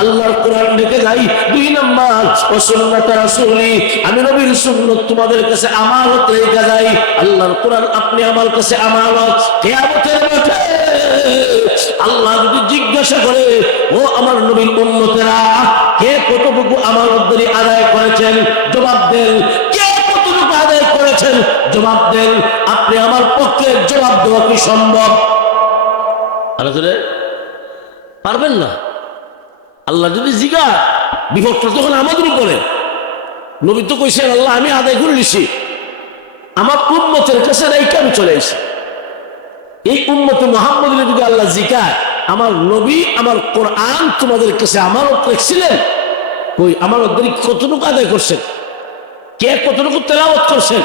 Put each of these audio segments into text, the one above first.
আল্লাহর কোরআন রেখে যাই, 2 নাম্বার ও সুন্নাত রাসূলি, আমি নবীর সুন্নাত তোমাদের কাছে আমানত রেখে যাই। আল্লাহর কোরআন আপনি আমার কাছে আমানত। কিয়ামতের মাঠে আল্লাহ যদি জিজ্ঞাসা করে, ও আমার নবীর উম্মতেরা, কে কতটুকু আমানতদারি আদায় করেছেন, জবাব দেন। কে কতটুকু আদায় করেছেন, জবাব দেন। আপনি আমার পক্ষে জবাব দেওয়া কি সম্ভব? আলোচনা পারবেন না। আল্লাহ যদি জিজ্ঞাসা, বিপদটা তখন আমাদের উপরে। নবী তো কইছেন, আল্লাহ আমি আদায় করে নিছি, আমার উম্মতের কাছে রাইকে আমি চলে এসেছি। এই উম্মতে মুহাম্মদ যদি আল্লাহ জিজ্ঞাসা, আমার নবী আমার কোরআন তোমাদের কাছে আমানত রেখেছিলেন, কই আমানতদারি কতটুকু আদায় করছেন, কে কতটুকু তেলাওয়াত করছেন,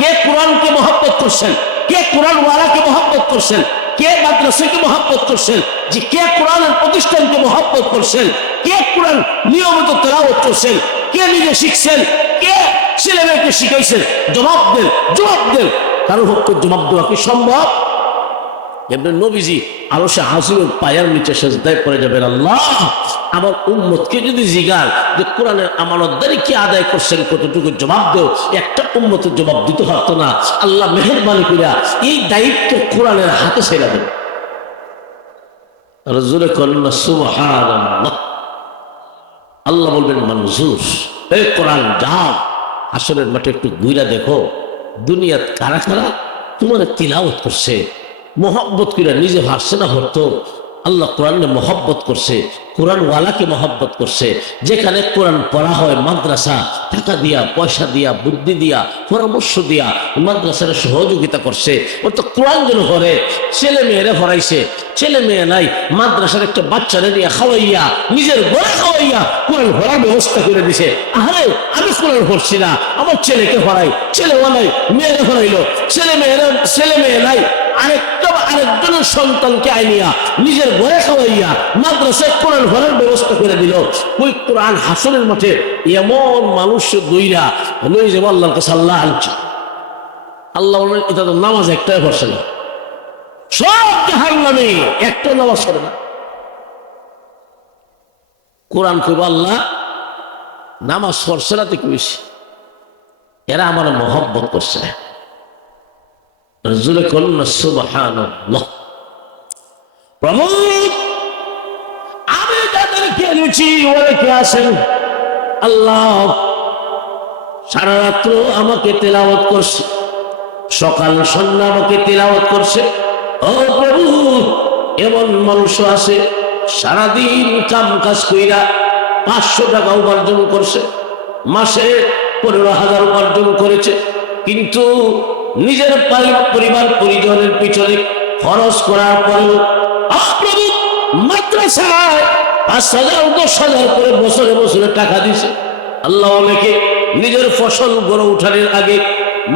কে কোরআনকে মহব্বত করছেন, কে কোরআন ওয়ালাকে মহব্বত করছেন, কে মাদ্রাসাকে মহব্বত করছেন, যে কে কোরআনের প্রতিষ্ঠানকে মহব্বত করছেন, কে কোরআন নিয়মিত তেলাওয়াত করছেন, কে নিজে শিখছেন, কে ছেলে মেয়েকে শিখাইছেন? জবাব দেন, জবাব দেন। কারো পক্ষে জবাব দেওয়া কি সম্ভব? এমনি নবীজি আরশে আজিমের পায়ের নিচে সিজদায় পড়ে যাবেন, আল্লাহ আমার উম্মতকে যদি জিগার যে কোরআনের আমানতদারি কি আদায় করছেন, কতটুকু জবাব দেও, একটা উম্মতের জবাব দিতে পারতো না। আল্লাহ মেহেরবানি করিয়া এই দায়িত্ব কোরআনের হাতে ছেড়ে দেন। রাজুলে কন্যা সুবহানাল্লাহ। আল্লাহ বলবেন মনজুর, এই কোরআন যাও আসরের মাঠে একটু ঘুরা দেখো, দুনিয়াত কারা কারা তোমার তিলাওয়াত করছে, মোহব্বত করে নিজে ভাসছে না হতো। আল্লাহ কোরআনে মহব্বত করছে, কোরআন ওয়ালাকে মহব্বত করছে। যেখানে কোরআন পড়া হয় মাদ্রাসা, টাকা দিয়া, পয়সা দিয়া, বুদ্ধি দিয়া, পরামর্শ দিয়া মাদ্রাসার সহযোগিতা করছে। ও তো কোরআন যেন করে, ছেলে মেয়েরা পড়াইছে, ছেলে মেয়ে নাই, মাদ্রাসার একটা বাচ্চারা নিয়ে খাওয়াইয়া, নিজের ঘরে খাওয়াইয়া কোরআন পড়ার ব্যবস্থা করে দিছে। আরে আমি কোরআন পড়ছি না, আমার ছেলেকে পড়াই, ছেলেও নাই, মেয়েরা পড়াইলো, ছেলে মেয়ে নাই, আরেকজনের সন্তানকে আইনিয়া নিজের ঘরে খাওয়াইয়া মাদ্রাসায় কোরআন পড়ার ব্যবস্থা করে দিল। ওই কোরআন হাসরের মাঠে এমন মানুষ দইরা লই যাবো আল্লাহর কাছে। আল্লাহ আনছে, আল্লাহ বলবেন এটা তো নামাজ একটাই পড়ছে না, সব জাহান্নামী, একটা নামাজ পড়ে না। কোরআন কইব, আল্লাহ নামাজ পড়ছে না, তুই কইছি এরা আমার মহব্বত করছে না। রাজুলে কন্যা সুবহানাল্লাহ। প্রভু আমি যাদেরকে এনেছি অনেকে আছেন, আল্লাহ সারা রাত্র আমাকে তেলাওয়াত করছে, সকাল সন্ধ্যা আমাকে তেলাওয়াত করছে। ও প্রভু এমন মানুষ আছে সারাদিন কাম কাজ কইরা 500 টাকা উপার্জন করছে, মাসে 15,000 উপার্জন করেছে, কিন্তু নিজের পরিবার পরিজনের পিছনে খরচ করার পরেও প্রভু মাদ্রাসায় 5,000 10,000 করে বছরে বছরে টাকা দিছে। আল্লাহ অনেকে নিজের ফসল গড়ে উঠানোর আগে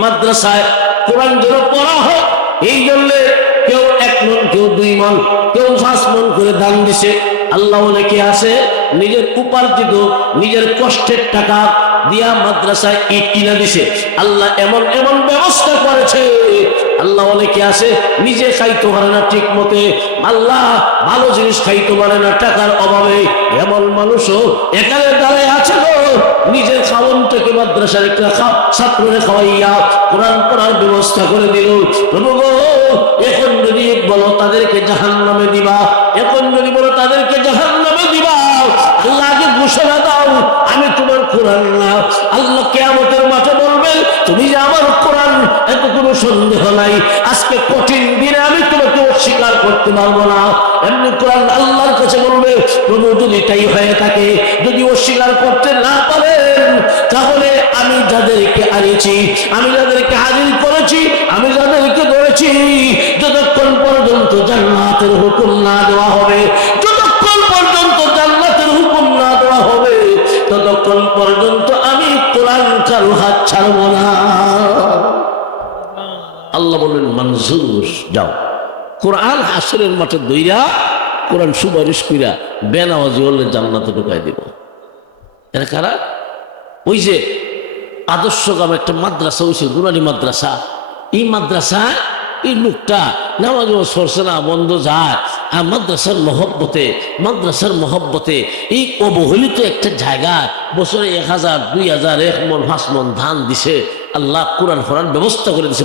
মাদ্রাসায় কোরআন যেন পড়া হয়, এই জন্য কেউ 1 মণ, কেউ 2 মণ, কেউ 5 মণ করে দান দিছে। আল্লাহ অনেকে আছে নিজের উপার্জিত নিজের কষ্টের টাকা দিয়া মাদ্রাসায় ইট কিনা দিছে। আল্লাহ এমন এমন ব্যবস্থা করেছে। আল্লাহ অনেকে আছে নিজে খাইতে পারে না ঠিক মতে, আল্লাহ ভালো জিনিস খাইতে পারে না টাকার অভাবে, এমন মানুষও এখানে দাঁড়ায় আছে গো, নিজের খাওয়ানটাকে মাদ্রাসার একটা ছাত্ররে খাওয়াইয়া কোরআন পড়ার ব্যবস্থা করে দিল। প্রভু গো এখন যদি বলো তাদেরকে জাহান্নামে দিবা, এখন যদি বলো তাদেরকে জাহান্নামে দিবা, আল্লাহ আগে ঘোষণা দাও আমি তোমার কোরআন না। আল্লাহ কিয়ামতের মাঠে বলবেন তুমি যে আমার কোরআন, এত কোনো সন্দেহ নাই, আজকে কঠিন দিনে আমি তোমাকে অস্বীকার করতে পারবো না। এমনি কোরআন আল্লাহর কাছে বলবে প্রভু যদি তাই হয়ে থাকে, যদি অস্বীকার করতে না পারেন, তাহলে আমি যাদেরকে আনিছি, আমি যাদেরকে হাজির করেছি, আমি যাদেরকে ধরেছি, যতক্ষণ পর্যন্ত জান্নাতের হুকুম না দেওয়া হবে, যতক্ষণ পর্যন্ত জান্নাতের হুকুম না দেওয়া হবে, ততক্ষণ পর্যন্ত আমি কোরআন কারো হাত ছাড়ব না। আল্লাহ বললেন মনজুর, যাও কোরআন হাসরের মাঠে দইরা কোরআন সুপারিশ কইরা বেনামাজি হলে জান্নাতে ঢুকাই দিব। এরা কারা? ওই যে আদর্শগ্রাম একটা মাদ্রাসা হয়েছে, নুরানি মাদ্রাসা, এই মাদ্রাসায় এই লোকটা নামাজ পড়ছে না, বন্ধ যায়, আর মাদ্রাসার মহব্বতে এই অবহেলিত একটা জায়গা বছরে 1000 2000 1 মন 5 মন ধান দিছে, আল্লাহ কোরআন ফরান ব্যবস্থা করে দিছে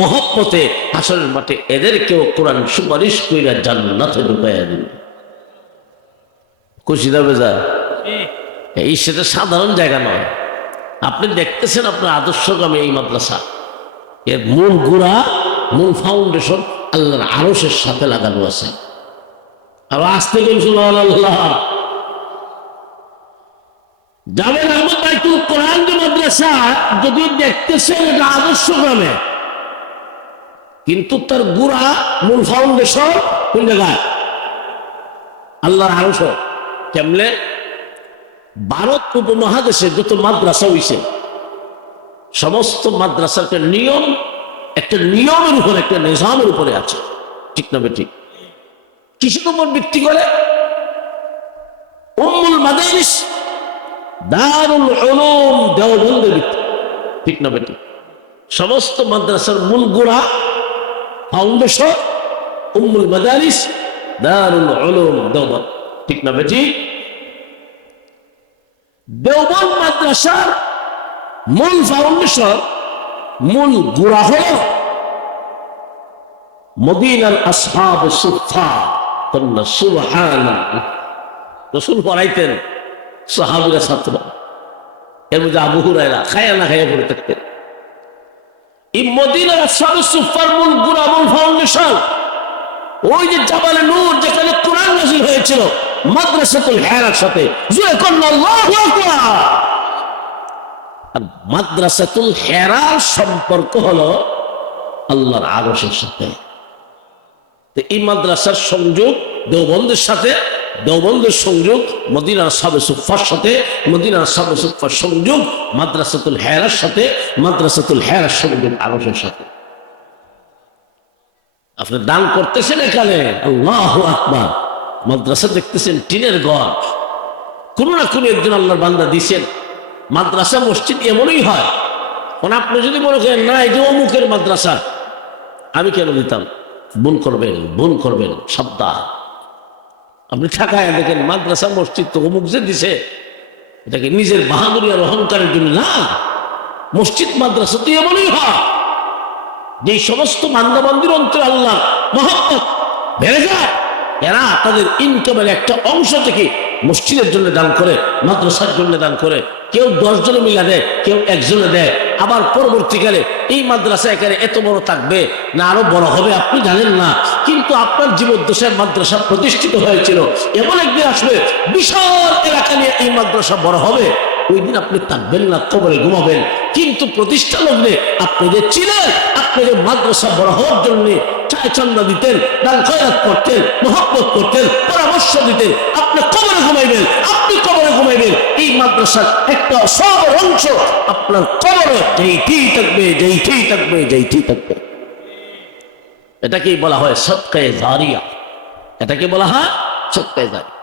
মহব্বতে হাসরের মাঠে এদেরকেও কোরআন সুপারিশ কইরা জান্নাতে ঢুকাইয়া দিবে। খুশি যাবে যা, এই সেটা সাধারণ জায়গা নয়। আপনি দেখতেছেন আপনার আদর্শগ্রামে এই মাদ্রাসা, এর মূল গোড়া, মূল ফাউন্ডেশন আল্লাহর আরশের সাথে লাগানো আছে। আর আজ থেকে সুবহানাল্লাহ জামিল আহমদ বাইতুল কোরআন যে মাদ্রাসা, যদিও দেখতেছেন এটা আদর্শগ্রামে, কিন্তু তার গোড়া, মূল ফাউন্ডেশন কোন জায়গায়? আল্লাহর আরশ। কেমনে? ভারত উপমহাদেশে যত মাদ্রাসা হইছে সমস্ত মাদ্রাসার একটা নিয়মের উপর, একটা নিজামের উপরে আছে, ঠিক না বেঠিক? কিসের উপর ভিত্তি করে? উম্মুল মাদারিস দারুল উলুম দেওবন্দের ভিত্তি, ঠিক না বেঠিক? সমস্ত মাদ্রাসার মূল গোড়া, ফাউন্ডেশন উম্মুল মাদারিস দারুল উলুম দেওবন্দ, ঠিক না বেঠিক? দেওবন্দ মাদ্রাসার মূল ফাউন্ডেশন, মূল গোড়া হল মদিনার আসহাব সুফা। সুবহানাল্লাহ, রাসূল পড়াইতেন, সাহাবীরা ছাত্র, এর মধ্যে আবু হুরায়রা খায়া না খায়া পড়ে থাকতেন। এই মদিনার আসহাব সুফার মূল গোড়া, মূল ফাউন্ডেশন ওই যে জাবালে নূর, যেখানে কোরআন নাযিল হয়েছিল, মাদ্রাসাতুল হেরার সাথে। জোরে কোন আল্লাহু আকবার। আর মাদ্রাসাতুল হেরার সম্পর্ক হলো আল্লাহর আরশের সাথে। তো এই মাদ্রাসার সংযোগ দেওবন্দের সাথে, দেওবন্দের সংযোগ মদিনার আসহাবে সুফফার সাথে, মদিনার আসহাবে সুফফার সংযোগ মাদ্রাসাতুল হেরার সাথে, মাদ্রাসাতুল হেরার সংযোগ আরশের সাথে। আপনি দান করতেছেন এখানে, আল্লাহু আকবার। মাদ্রাসা দেখতেছেন টিনের ঘর, কোন না কোন একজন আল্লাহর বান্দা দিছেন। মাদ্রাসা মসজিদ এমনই হয়। আপনি যদি মনে করেন না এটা অমুকের মাদ্রাসা, আমি কেন দিতাম, ভুল করবেন সাবধান। আপনি ঠেকায় দেখেন মাদ্রাসা মসজিদ তো অমুক যে দিছে, এটাকে নিজের বাহাদুরি আর অহংকারের জন্য না। মসজিদ মাদ্রাসা তো এমনই হয় যে সমস্ত বান্দাবান্দির অন্তরে আল্লাহ মহব্বত বেড়ে যায়, এরা তাদের ইনকামের একটা অংশ থেকে মসজিদের জন্য দান করে, মাদ্রাসার জন্য দান করে। কেউ 10 জনে মিলা দেয়, কেউ 1 জনে দেয়। আবার পরবর্তীকালে এই মাদ্রাসা এখানে এত বড় থাকবে না আরো বড় হবে আপনি জানেন না, কিন্তু আপনার জীবদ্দশায় মাদ্রাসা প্রতিষ্ঠিত হয়েছিল। এমন একদিন আসবে বিশাল এলাকা নিয়ে এই মাদ্রাসা বড় হবে, ওই দিন আপনি থাকবেন না, কবরে ঘুমাবেন। কিন্তু প্রতিষ্ঠা লগ্নে আপনি যে ছিলেন, আপনি যে মাদ্রাসা বড় হওয়ার জন্য চায় চন্দা দিতেন, দান খয়রাত করতেন, মহব্বত করতেন, পরামর্শ দিতেন, আপনি কবরে ঘুমাইবেন। আপনি কবরে ঘুমাইবেন, এই মাদ্রাসার একটা সব অংশ আপনার কবরে যেইতেই থাকবে। এটাকেই বলা হয় সদকায়ে জারিয়া। এটাকে বলা হয় সদকায়ে জারিয়া।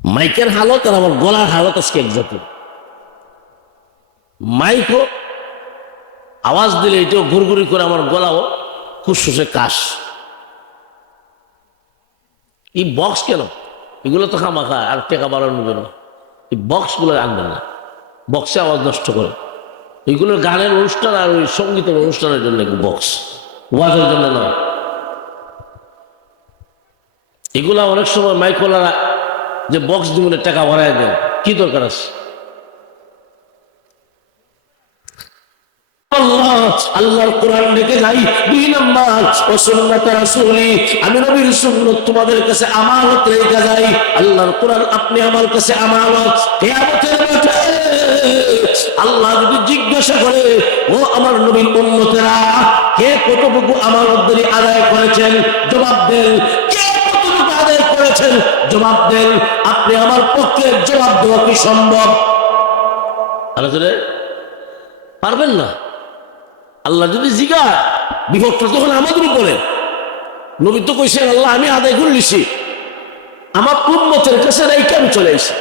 মাইকের হালত আর আমার গলার হালত আজকে একজাতীয়। মাইকও আওয়াজ দিলে এটাও ঘুরঘুরি করে, আমার গলাও খুশখুশে কাশ। এই বক্স কেন? এগুলো তো খামাখা আর টেকা বাড়ানোর জন্য। এই বক্সগুলো আনবেন না, বক্সে আওয়াজ নষ্ট করে। এগুলো গানের অনুষ্ঠান আর ওই সঙ্গীতের অনুষ্ঠানের জন্য বক্স, ওয়াজের জন্য নয়। এগুলা অনেক সময় মাইকওয়ালারা যে বক্স দিবনের টাকা বাড়ায় দেন, কি দরকার আছে? আল্লাহর কোরআন রেখে যাই 2 নাম্বার, ও সুন্নাত রাসূলি, আমি নবীর সুন্নাত তোমাদের কাছে আমানত রেখে যাই। আল্লাহর কোরআন আপনি আমার কাছে আমানত। কিয়ামতের মাঠে আল্লাহ যদি জিজ্ঞাসা করে, ও আমার নবীর উম্মতেরা, কে কতটুকু আমানতদারি আদায় করেছেন, জবাব দেন। কে কতটুকু আদায় করেছেন, জবাব দেন। আপনি আমার পক্ষে জবাব দেওয়া কি সম্ভব? আলোচনা পারবেন না। আল্লাহ যদি জিজ্ঞাসা, বিপদটা তখন আমাদের উপরে। নবী তো কইছেন, আল্লাহ আমি আদায় করে নিছি, আমার উম্মতের কাছে রেখে আমি চলে এসেছি।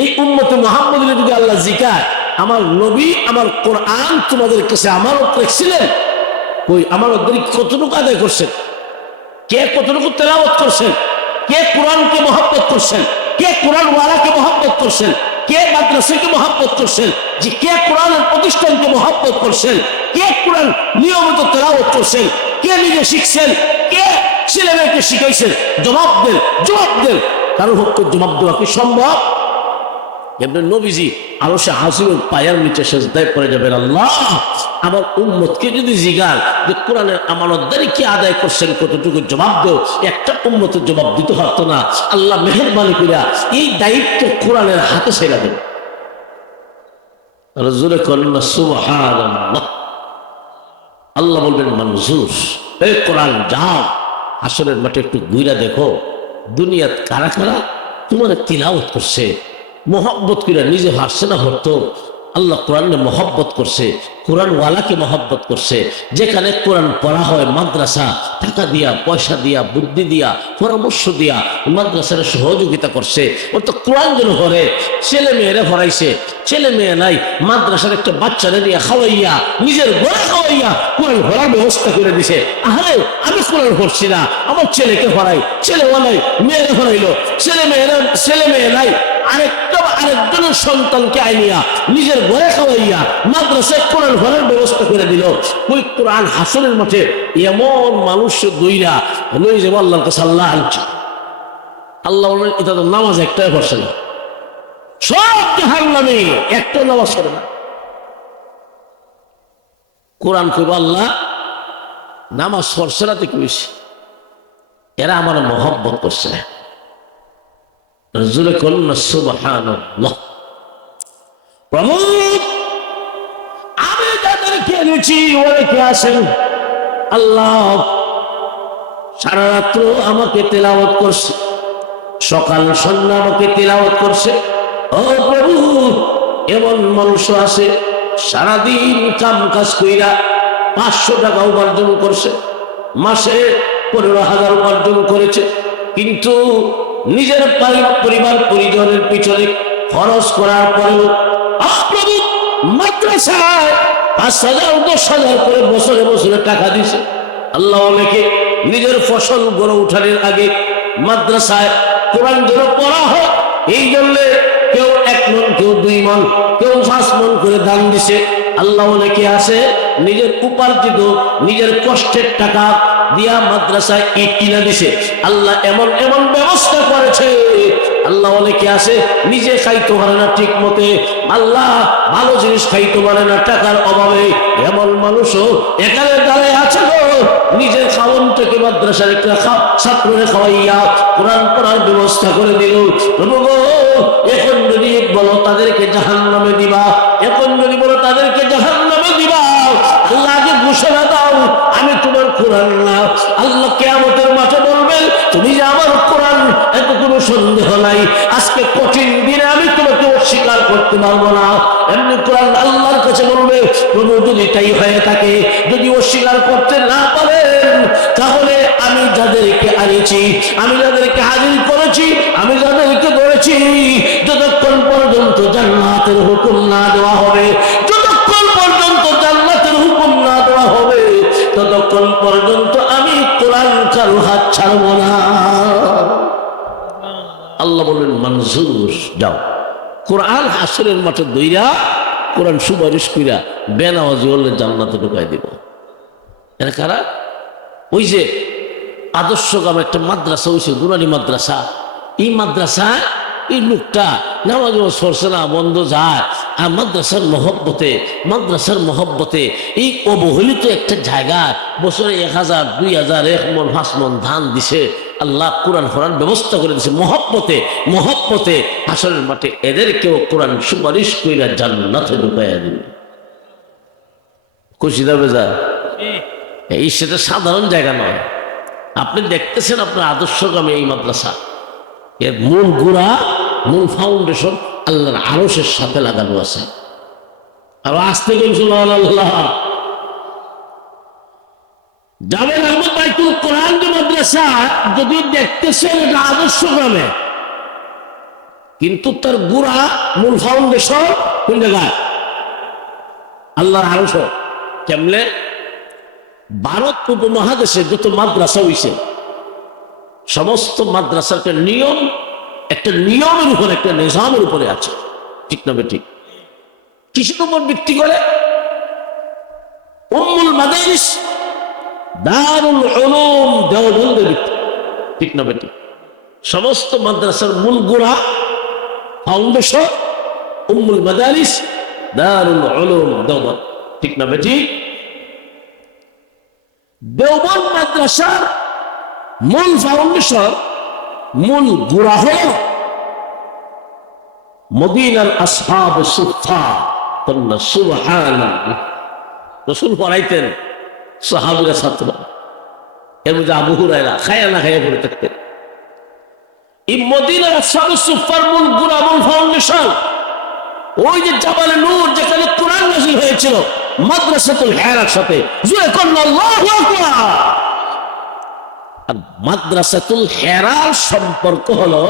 এই উম্মতে মুহাম্মদ যদি আল্লাহ জিজ্ঞাসা, আমার নবী আমার কোরআন তোমাদের কাছে আমানত রেখেছিলেন? ওই আমানত কতটুকু আদায় করছেন? কে কতটুকু তেলাওয়াত করছেন? কে কোরআনকে মহব্বত করছেন? কে কোরআন ওয়ালাকে মহব্বত করছেন? কে মাদ্রাসাকে মহব্বত করছেন? যে কে কোরআনের প্রতিষ্ঠানকে মহব্বত করছেন? কে কোরআন নিয়মিত তেলাওয়াত করছেন? কে নিজে শিখছেন? কে ছেলে মেয়েকে শিখাইছেন? জবাব দেন, জবাব দেন। কারো পক্ষে জবাব দেওয়া কি সম্ভব? এমনি নবীজি আরশে আজিমের পায়ের নিচে সেজদায় পড়ে যাবেন, আল্লাহ আমার উম্মতকে যদি জিগান যে কোরআনের আমানতদারি কি আদায় করছেন, কতটুকু জবাব দেও, একটা উম্মতের জবাব দিতে পারতো না। আল্লাহ মেহেরবানি করিয়া এই দায়িত্ব কোরআনের হাতে ছেড়ে দেন। রাসূল কন্যা সুবহানাল্লাহ। আল্লাহ বলবেন মনজুর, এই কোরআন যাও আসরের মাঠে একটু ঘুরে দেখো দুনিয়াত কারা কারা তোমার তিলাওয়াত করছে, মোহব্বত করে নিজে হারছে না হতো। আল্লাহ কোরআনে মহব্বত করছে, কোরআন ওয়ালাকে মহব্বত করছে। যেখানে কোরআন পড়া হয় মাদ্রাসা টাকা দিয়া, পয়সা দিয়া, বুদ্ধি দিয়া, পরামর্শ দিয়া মাদ্রাসার সহযোগিতা করছে। ও তো কোরআন যেন করে ছেলে মেয়েরা পড়াইছে, ছেলে মেয়ে নাই মাদ্রাসার একটা বাচ্চারা নিয়ে খাওয়াইয়া নিজের ঘরে খাওয়াইয়া কোরআন পড়ার ব্যবস্থা করে দিছে। আরে আমি কোরআন পড়ছি না, আমার ছেলেকে পড়াই, ছেলেও নাই মেয়েরা পড়াইলো, ছেলে মেয়ে নাই আরেকজনের সন্তানকে আইনিয়া নিজের ঘরে খাওয়াইয়া মাদ্রাসায় কোরআন পড়ার ব্যবস্থা করে দিল। ওই কোরআন হাসনের মাঠে এমন মানুষ দইরা লই যাবো আল্লাহর কাছে। আল্লাহ আনছে, আল্লাহ বলবেন এটা তো নামাজ একটাই পড়ছে না, সব জাহান্নামী, একটা নামাজ পড়ে না। কোরআন কইব আল্লাহ নামাজ পড়ছে না তো কইছি, এরা আমার মহব্বত করছে না। রাসূল কন্যা সুবহানাল্লাহ। প্রভু আমি যাদেরকে এনেছি অনেকে আছেন আল্লাহ সারা রাত্র আমাকে তেলাওয়াত করছে, সকাল সন্ধ্যা আমাকে তেলাওয়াত করছে। ও প্রভু এমন মানুষ আছে সারাদিন কাম কাজ কইরা 500 টাকা উপার্জন করছে, মাসে 15,000 উপার্জন করেছে, কিন্তু নিজের পরিবার পরিজনের পিছনে খরচ করার পরেও প্রভু মাদ্রাসায় 5,000 10,000 করে বছরে বছরে টাকা দিছে। আল্লাহ অনেকে নিজের ফসল গড়ে উঠানোর আগে মাদ্রাসায় কোরআন যেন পড়া হয় এই জন্য কেউ 1 মণ, কেউ 2 মণ, কেউ 5 মণ করে দান দিছে। আল্লাহ অনেকে আছে নিজের উপার্জিত নিজের কষ্টের টাকা দিয়া মাদ্রাসায় ইট কিনা দিছে। আল্লাহ এমন এমন ব্যবস্থা করেছে। আল্লাহ অনেকে আছে নিজে খাইতে পারে না ঠিক মতে, আল্লাহ ভালো জিনিস খাইতে পারে না টাকার অভাবে, এমন মানুষও এখানে দাঁড়ায় আছে গো, নিজের খাওয়ানটাকে মাদ্রাসার একটা ছাত্ররে খাওয়াইয়া কোরআন পড়ার ব্যবস্থা করে দিল। প্রভু গো এখন যদি বলো তাদেরকে জাহান্নামে দিবা, এখন যদি বলো তাদেরকে জাহান্নামে দিবা, আল্লাহ আগে ঘোষণা দাও আমি তোমার কোরআন না। আল্লাহ কিয়ামতের মাঠে বলবেন তুমি যে আমার কোরআন, এত কোনো সন্দেহ নাই আজকে কঠিন দিনে আমি তোমাকে অস্বীকার করতে পারবো না। এমনি কোরআন আল্লাহর কাছে বলবে প্রভু যদি তাই হয়ে থাকে, যদি অস্বীকার করতে না পারেন তাহলে আমি যাদেরকে আনিছি, আমি যাদেরকে হাজির করেছি, আমি যাদেরকে ধরেছি, যতক্ষণ পর্যন্ত জান্নাতের হুকুম না দেওয়া হবে, যতক্ষণ পর্যন্ত জান্নাতের হুকুম না দেওয়া হবে, ততক্ষণ পর্যন্ত আমি কোরআন কারো হাত ছাড়ব না। আল্লাহ বললেন মনজুর, যাও কোরআন হাসরের মাঠে দইরা কোরআন সুপারিশ কইরা বেনামাজি হলে জান্নাতে ঢুকাই দিব। এরা কারা? ওই যে আদর্শ গ্রাম একটা মাদ্রাসা হয়েছে দুরানি মাদ্রাসা, এই মাদ্রাসা এই লোকটা নামাজ পড়ছে না, বন্ধ যায়, আর মাদ্রাসার মহব্বতে এই অবহেলিত একটা জায়গা বছরে 1,000 2,000 1 মণ 5 মণ ধান দিছে। আল্লাহ কোরআন পড়ার ব্যবস্থা করে দিছে মহব্বতে হাসরের মাঠে এদেরকেও কোরআন সুপারিশ কইরা জান্নাতে ঢুকাইয়া দিবে। খুশি যাবে যা এই সেটা সাধারণ জায়গা নয়। আপনি দেখতেছেন আপনার আদর্শ গ্রামে এই মাদ্রাসা, এর মূল গোড়া, মূল ফাউন্ডেশন আল্লাহর আরশের সাথে লাগানো আছে। আর আসতে গেল সুবহানাল্লাহ। জাবের আহমদ বাইতুল কোরআন যে মাদ্রাসা যদি দেখতেছেন এটা আদর্শ গ্রামে, কিন্তু তার গোড়া মূল ফাউন্ডেশন কোন জায়গায়? আল্লাহর আরশ কেমনে? ভারত উপমহাদেশে যত মাদ্রাসা হইছে সমস্ত মাদ্রাসার একটা নিয়ম, একটা নিয়মের উপরে, একটা নিজামের উপরে আছে। ঠিক না বেঠিক? কিসের উপর ভিত্তি করে? উম্মুল মাদারিস দারুল উলুম দেওবন্দের ভিত্তি। ঠিক না বেঠিক? সমস্ত মাদ্রাসার মূল গোড়া, ফাউন্ডেশন উম্মুল মাদারিস দারুল উলুম দেওবন্দ। ঠিক না বেঠিক? দেওবন্দ মাদ্রাসার মূল ফাউন্ডেশন, মূল গোড়া হল মদিনার আসহাব সুফা। সুবহানাল্লাহ। রাসূল পড়াইতেন, সাহাবীরা ছাত্র, এর মধ্যে আবু হুরায়রা খায়া না খায়া পড়ে থাকতেন। এই মদিনার আসহাব সুফার মূল গোড়া, মূল ফাউন্ডেশন ওই যে জাবালে নূর, যেখানে কোরআন নাযিল হয়েছিল, মাদ্রাসাতুল হেরার সাথে। জোরে কোন আল্লাহু আকবার। আর মাদ্রাসাতুল হেরার সম্পর্ক হলো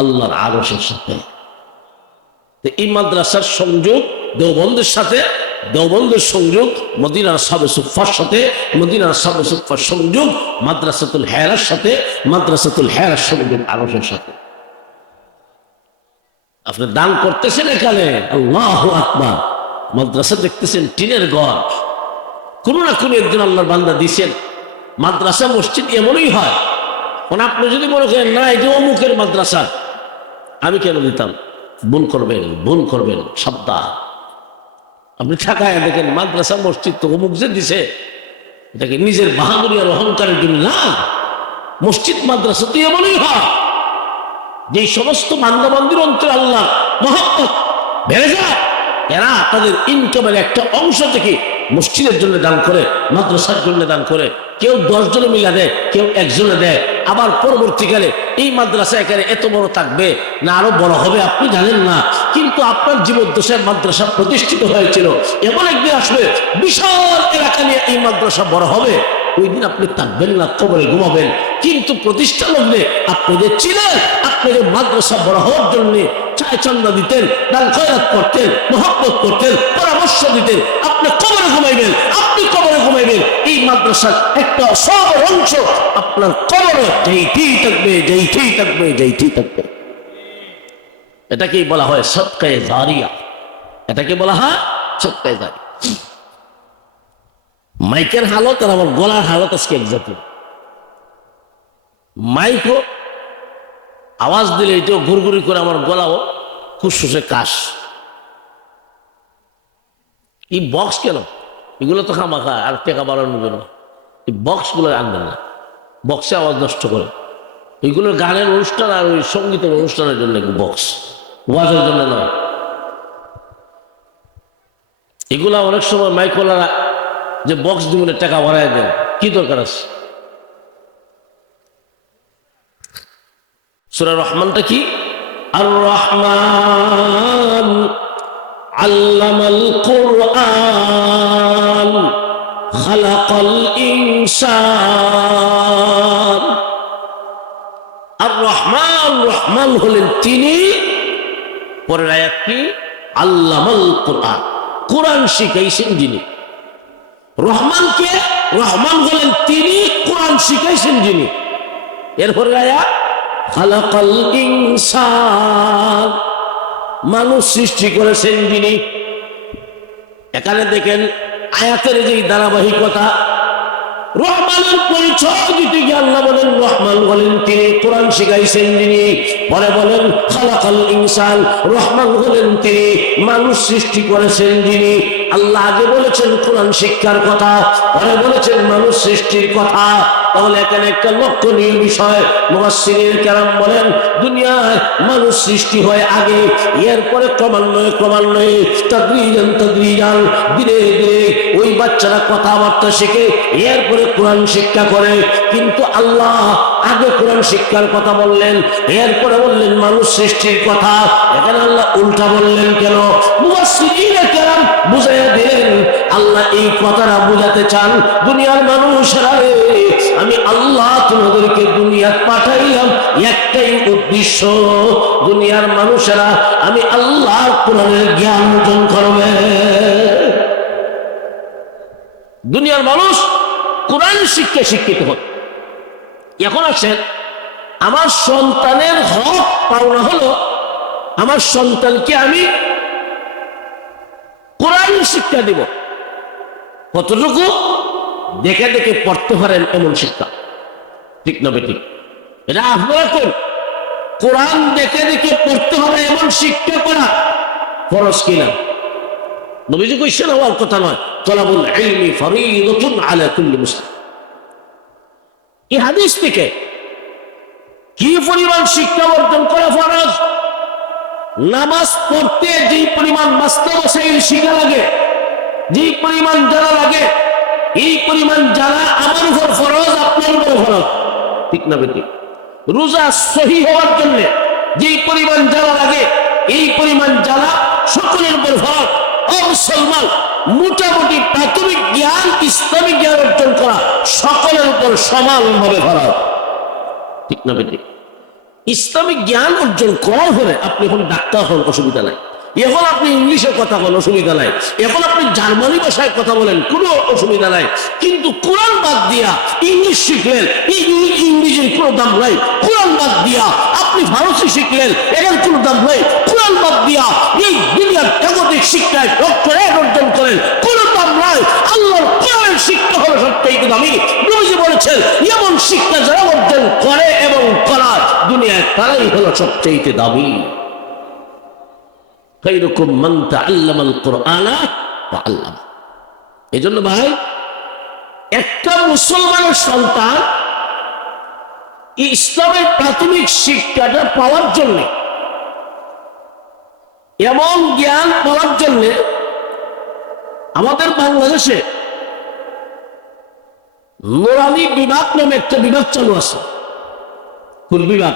আল্লাহর আরশের সাথে। এই মাদ্রাসার সংযোগ দেওবন্দের সাথে, দেওবন্দের সংযোগ মদিনার আসহাবে সুফফার সাথে, মদিনার আসহাবে সুফফার সংযোগ মাদ্রাসাতুল হেরার সাথে, মাদ্রাসাতুল হেরার সংযোগ আরশের সাথে। আপনি দান করতেছেন এখানে, আল্লাহু আকবার। মাদ্রাসা দেখতেছেন টিনের ঘর, কোন না কোন একজন আল্লাহর বান্দা দিছেন। মাদ্রাসা মসজিদ এমনই হয়। আপনি যদি মনে করেন না এই যে অমুকের মাদ্রাসা, আমি কেন দিতাম, ভুল করবেন, ভুল করবেন, সাবধান। আপনি ঠেকায় দেখেন মাদ্রাসা মসজিদ তো অমুক যে দিছে, এটাকে নিজের বাহাদুরি আর অহংকারের জন্য না। মসজিদ মাদ্রাসা তো এমনই হয় যে সমস্ত বান্দাবান্দির অন্তরে আল্লাহ মহব্বত বেড়ে যায়, এরা তাদের ইনকামের একটা অংশ থেকে মসজিদের জন্য দান করে, মাদ্রাসার জন্য দান করে। কেউ 10 জনে মিলা দেয়, কেউ একজনে দেয়। আবার পরবর্তীকালে এই মাদ্রাসা এখানে এত বড় থাকবে না আরো বড় হবে আপনি জানেন না, কিন্তু আপনার জীবদ্দশায় মাদ্রাসা প্রতিষ্ঠিত হয়েছিল। এমন একদিন আসবে বিশাল এলাকা নিয়ে এই মাদ্রাসা বড় হবে, ওই দিন আপনি থাকবেন না, কবরে ঘুমাবেন। কিন্তু প্রতিষ্ঠা লগ্নে আপনি যে ছিলেন, আপনি যে মাদ্রাসা বড় হওয়ার জন্য চায় চন্দা দিতেন, দান খয়রাত করতেন, মহব্বত করতেন, পরামর্শ দিতেন, আপনি কবরে ঘুমাইবেন, আপনি কবরে ঘুমাইবেন। এই মাদ্রাসার একটা সব অংশ আপনার কবরে যেইতেই থাকবে, যেইতেই থাকবে, যেইতেই থাকবে। এটাকেই বলা হয় সদকায়ে জারিয়া। এটাকে বলা হয় সদকায়ে জারিয়া। মাইকের হালত আর আমার গলার হালত আজকে এক জাতীয়। মাইকও আওয়াজ দিলে এটাও ঘুরঘুরি করে, আমার গলাও খুশখুশে কাশ। এই বক্স কেন? এগুলো তো খামাখা আর টেকা বাড়ানোর জন্য। এই বক্সগুলো আনবেন না, বক্সে আওয়াজ নষ্ট করে। এইগুলো গানের অনুষ্ঠান আর ওই সঙ্গীতের অনুষ্ঠানের জন্য বক্স, ওয়াজের জন্য নয়। এগুলা অনেক সময় মাইকওয়ালারা যে বক্স দিবনের টাকা বাড়ায় দেন, কি দরকার আছে? সূরা রহমানটা কি? আর রহমান আল্লামাল কুরআন খালাকাল ইনসান। আর রহমান, রহমান হলেন তিনি। পরের আয়াত কি? আল্লামাল কুরআন, কোরআন শিখাইছেন যিনি। রহমানকে, রহমান হলেন তিনি, কোরআন শিখাইছেন যিনি। এরপরে আয়াত খালাকাল ইনসান, মানুষ সৃষ্টি করেছেন যিনি। এখানে দেখেন আয়াতের যে ধারাবাহিকতা, রহমানের পরিচয় দিতে গিয়ে আল্লাহ বলেন রহমান বলেন তিনি, কোরআন শিখাইছেন যিনি। পরে বলেন খালাকাল ইনসান, রহমান হলেন তিনি, মানুষ সৃষ্টি করেছেন যিনি। আল্লাহ আগে বলেছেন কোরআন শিক্ষার কথা, পরে বলেছেন মানুষ সৃষ্টির কথা। তাহলে এখানে একটা লক্ষণীয় বিষয়, মুফাসসিরিন কেরাম বলেন দুনিয়ায় মানুষ সৃষ্টি হয় আগে, এরপরে ক্রমান্বয়ে ক্রমান্বয়ে তাদরিজান তাদরিজান ধীরে ধীরে ওই বাচ্চারা কথাবার্তা শিখে, এরপরে কোরআন শিক্ষা করে। কিন্তু আল্লাহ আগে কোরআন শিক্ষার কথা বললেন, এরপরে বললেন মানুষ সৃষ্টির কথা। এখানে আল্লাহ উল্টা বললেন কেন? মুফাসসিরিন কেরাম বুঝাইয়া দিলেন আল্লাহ এই কথাটা বুঝাতে চান দুনিয়ার মানুষেরা, আমি আল্লাহ তোমাদেরকে দুনিয়াতে পাঠাইলাম একটাই উদ্দেশ্য, দুনিয়ার মানুষেরা আমি আল্লাহর কোরআনের জ্ঞান অর্জন করবে। দুনিয়ার মানুষ কোরআন শিক্ষায় শিক্ষিত হন। এখন আসেন, আমার সন্তানের হক পাওনা হলো আমার সন্তানকে আমি কোরআন শিক্ষা দিব। কতটুকু? দেখে দেখে পড়তে পারেন এমন শিক্ষা, ঠিক না বেঠিক? এটা আপনারা কোন কোরআন দেখে দেখে পড়তে হবে এমন শিক্ষা করা ফরজ কিনা? নবীজি কইছেন হওয়ার কথা নয়, তলাবুল ইলমি ফরিদাতুন আলা কুল্লি মুসলিম। এই হাদিস থেকে কি পরিমাণ শিক্ষা অর্জন করা ফরজ? নামাজ পড়তে যে পরিমাণ মাস্টারমশাইয়ের শিক্ষা লাগে, যে পরিমাণ জানা লাগে, এই পরিমাণ জানা আমার উপর ফরজ, আপনার উপর ফরজ, ঠিক না বেঠিক? রোজা সহি হওয়ার জন্য যে পরিমাণ জানা লাগে, এই পরিমাণ জানা সকলের উপর ফরজ। ও মুসলমান, মোটামুটি প্রাথমিক জ্ঞান, ইসলামিক জ্ঞান অর্জন করা সকলের উপর সমানভাবে ফরজ, ঠিক না বেঠিক? ইসলামিক জ্ঞান অর্জন করার পরে আপনি এখন ডাক্তার হন, অসুবিধা নাই। এখন আপনি ইংলিশে কথা বলেন, অসুবিধা নাই। এখন আপনি জার্মানি ভাষায় কথা বলেন, কোনো অসুবিধা নাই। কিন্তু কোরআন বাদ দিয়া ইংলিশ শিখলেন, ইংলিশের কোনো দাম নাই। কোরআন বাদ দিয়া আপনি ফারসি শিখলেন, এর কোনো দাম নাই। কোরআন বাদ দিয়া এই দুনিয়ার জাগতিক শিক্ষায় ডক্টরেট অর্জন করেন, কোনো দাম নাই। আল্লাহর কোরআনের শিক্ষা হলো সবচেয়ে দামি। নবীজি বলেছেন, এমন শিক্ষা যারা অর্জন করে এবং করার দুনিয়ায় তারাই হলো সবচেয়ে দামি। খায়রুকুম মান তাআল্লামাল কুরআনা ওয়া আল্লামা। এজন্য ভাই, একটা মুসলমানের সন্তান ইসলামের প্রাথমিক শিক্ষাটা পাওয়ার জন্য, এমন জ্ঞান পাওয়ার জন্য আমাদের বাংলাদেশে নুরানি বিভাগ নামে একটা বিভাগ চালু আছে, ফুল বিভাগ।